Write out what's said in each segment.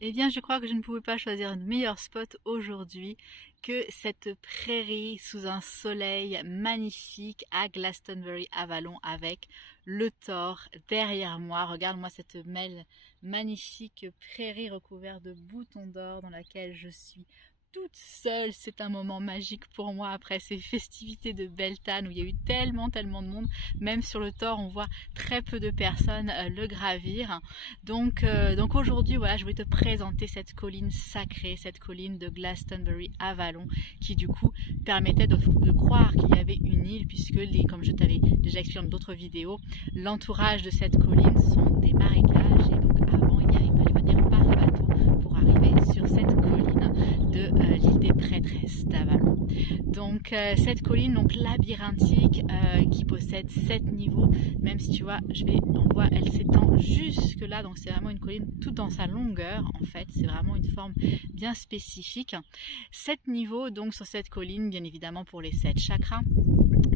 Eh bien, je crois que je ne pouvais pas choisir un meilleur spot aujourd'hui que cette prairie sous un soleil magnifique à Glastonbury Avalon avec le Thor derrière moi. Regarde-moi cette magnifique prairie recouverte de boutons d'or dans laquelle je suis toute seule. C'est un moment magique pour moi après ces festivités de Beltane où il y a eu tellement de monde. Même sur le Thor, on voit très peu de personnes le gravir. Donc aujourd'hui, voilà, je voulais te présenter cette colline sacrée, cette colline de Glastonbury Avalon, qui du coup permettait de croire qu'il y avait une île, puisque comme je t'avais déjà expliqué dans d'autres vidéos, l'entourage de cette colline sont des marécages, et donc avant, il fallait venir par bateau pour arriver sur cette colline de l'île des Prêtresses d'Avalon. Donc cette colline donc labyrinthique qui possède 7 niveaux, même si tu vois, on voit, elle s'étend jusque là, donc c'est vraiment une colline toute dans sa longueur en fait, c'est vraiment une forme bien spécifique. 7 niveaux donc sur cette colline, bien évidemment pour les 7 chakras,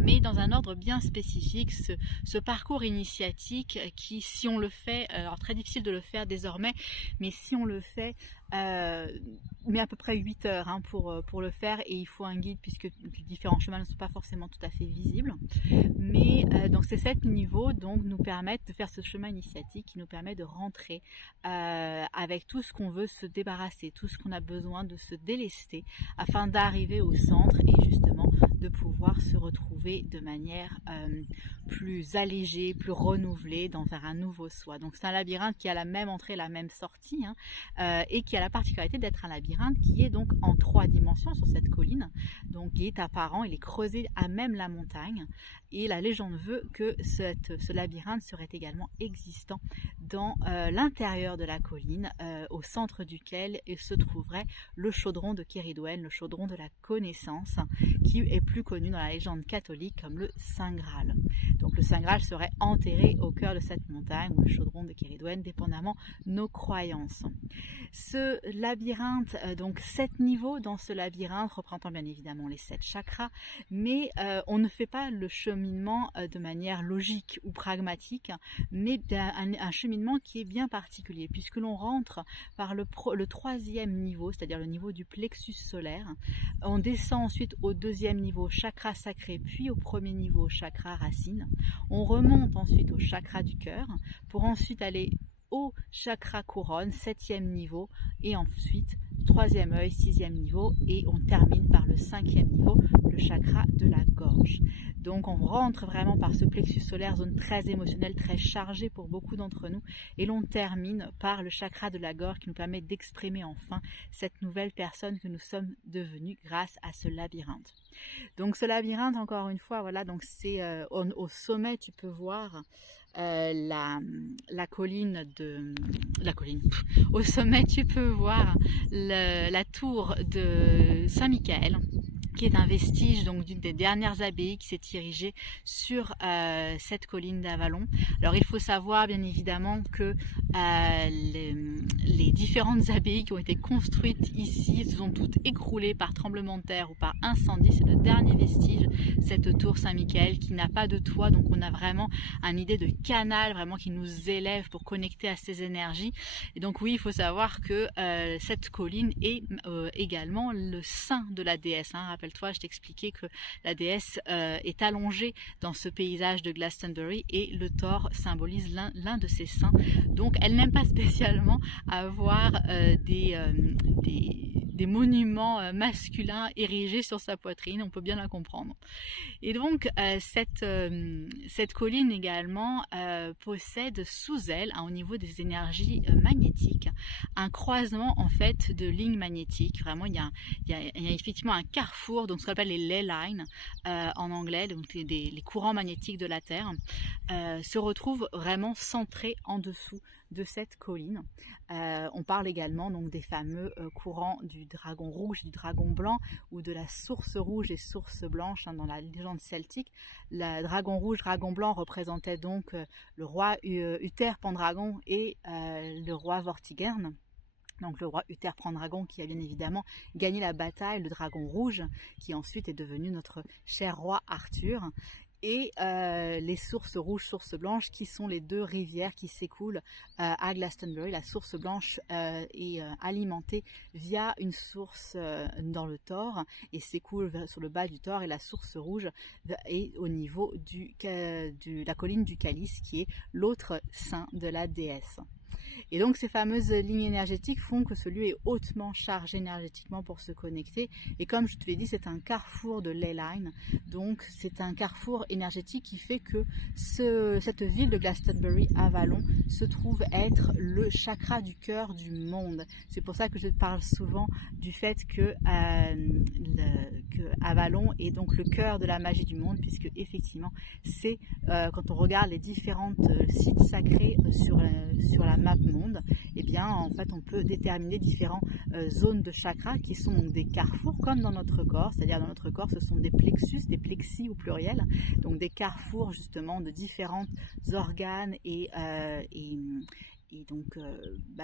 mais dans un ordre bien spécifique, ce parcours initiatique qui, si on le fait, alors très difficile de le faire désormais, mais si on le fait, met à peu près 8 heures pour le faire, et il faut un guide puisque les différents chemins ne sont pas forcément tout à fait visibles. Mais donc ces 7 niveaux donc, nous permettent de faire ce chemin initiatique qui nous permet de rentrer avec tout ce qu'on veut se débarrasser, tout ce qu'on a besoin de se délester afin d'arriver au centre et justement de pouvoir se retrouver de manière plus allégée, plus renouvelée vers un nouveau soi. Donc c'est un labyrinthe qui a la même entrée, la même sortie, et qui a la particularité d'être un labyrinthe qui est donc en 3 dimensions sur cette colline, donc qui est apparent, il est creusé à même la montagne, et la légende veut que ce labyrinthe serait également existant dans l'intérieur de la colline, au centre duquel se trouverait le chaudron de Kéridwen, le chaudron de la connaissance, qui est plus connu dans la légende catholique comme le Saint Graal. Donc le Saint Graal serait enterré au cœur de cette montagne, ou le chaudron de Kéridwen, dépendamment nos croyances. Ce labyrinthe, donc 7 niveaux dans ce labyrinthe, représentant bien évidemment les 7 chakras, mais on ne fait pas le cheminement de manière logique ou pragmatique, mais un cheminement qui est bien particulier, puisque l'on rentre par le 3e niveau, c'est-à-dire le niveau du plexus solaire. On descend ensuite au 2e niveau, chakra sacré, puis au 1er niveau, chakra racine. On remonte ensuite au chakra du cœur, pour ensuite aller au chakra couronne, 7e niveau, et ensuite 3e œil, 6e niveau, et on termine par le 5e niveau, le chakra de la gorge. Donc on rentre vraiment par ce plexus solaire, zone très émotionnelle, très chargée pour beaucoup d'entre nous, et l'on termine par le chakra de la gorge qui nous permet d'exprimer enfin cette nouvelle personne que nous sommes devenus grâce à ce labyrinthe. Donc ce labyrinthe, encore une fois, voilà, donc c'est au sommet, tu peux voir la colline de la colline. Au sommet, tu peux voir la tour de Saint-Michel, qui est un vestige donc d'une des dernières abbayes qui s'est érigée sur cette colline d'Avalon. Alors il faut savoir bien évidemment que les différentes abbayes qui ont été construites ici se sont toutes écroulées par tremblement de terre ou par incendie. C'est le dernier vestige, cette tour Saint-Michel, qui n'a pas de toit, donc on a vraiment une idée de canal vraiment qui nous élève pour connecter à ces énergies. Et donc oui, il faut savoir que cette colline est également le sein de la déesse. Rappelle-toi, je t'expliquais que la déesse est allongée dans ce paysage de Glastonbury, et le Thor symbolise l'un de ses seins. Donc elle n'aime pas spécialement avoir des monuments masculins érigés sur sa poitrine, on peut bien la comprendre. Et donc cette colline également possède sous elle, au niveau des énergies magnétiques, un croisement en fait de lignes magnétiques. Vraiment, il y a effectivement un carrefour, donc ce qu'on appelle les ley lines en anglais, donc les courants magnétiques de la Terre, se retrouvent vraiment centrés en dessous de cette colline. On parle également donc des fameux courants du dragon rouge, du dragon blanc, ou de la source rouge et source blanche dans la légende celtique. Le dragon rouge, dragon blanc représentait donc le roi Uther Pendragon et le roi Vortigern. Donc le roi Uther Pendragon qui a bien évidemment gagné la bataille, le dragon rouge qui ensuite est devenu notre cher roi Arthur. et les sources rouges, sources blanches, qui sont les deux rivières qui s'écoulent à Glastonbury. La source blanche est alimentée via une source dans le Tor et s'écoule sur le bas du Tor, et la source rouge est au niveau de la colline du Calice, qui est l'autre sein de la déesse. Et donc ces fameuses lignes énergétiques font que ce lieu est hautement chargé énergétiquement pour se connecter. Et comme je te l'ai dit, c'est un carrefour de ley line. Donc c'est un carrefour énergétique qui fait que cette ville de Glastonbury Avalon se trouve être le chakra du cœur du monde. C'est pour ça que je te parle souvent du fait que Avalon est donc le cœur de la magie du monde, puisque effectivement c'est quand on regarde les différents sites sacrés sur la map monde, et bien en fait on peut déterminer différentes zones de chakras qui sont donc des carrefours comme dans notre corps, c'est-à-dire dans notre corps ce sont des plexus, des plexis au pluriel, donc des carrefours justement de différents organes et donc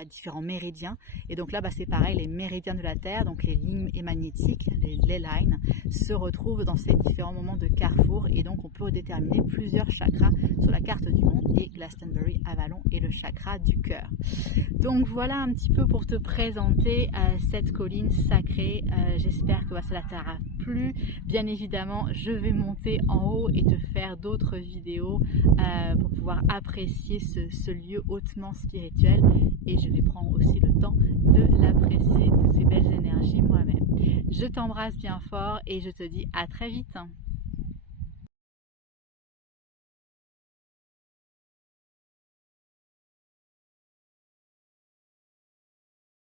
différents méridiens. Et donc là c'est pareil, les méridiens de la Terre, donc les lignes magnétiques, les ley lines, se retrouvent dans ces différents moments de carrefour, et donc on peut déterminer plusieurs chakras sur la carte du monde, et Glastonbury Avalon est le chakra du cœur. Donc voilà un petit peu pour te présenter cette colline sacrée. J'espère que cela t'aura plu. Bien évidemment, je vais monter en haut et te faire d'autres vidéos pour pouvoir apprécier ce lieu hautement spirituel, et je vais prendre aussi le temps de l'apprécier, de ces belles énergies moi-même. Je t'embrasse bien fort et je te dis à très vite.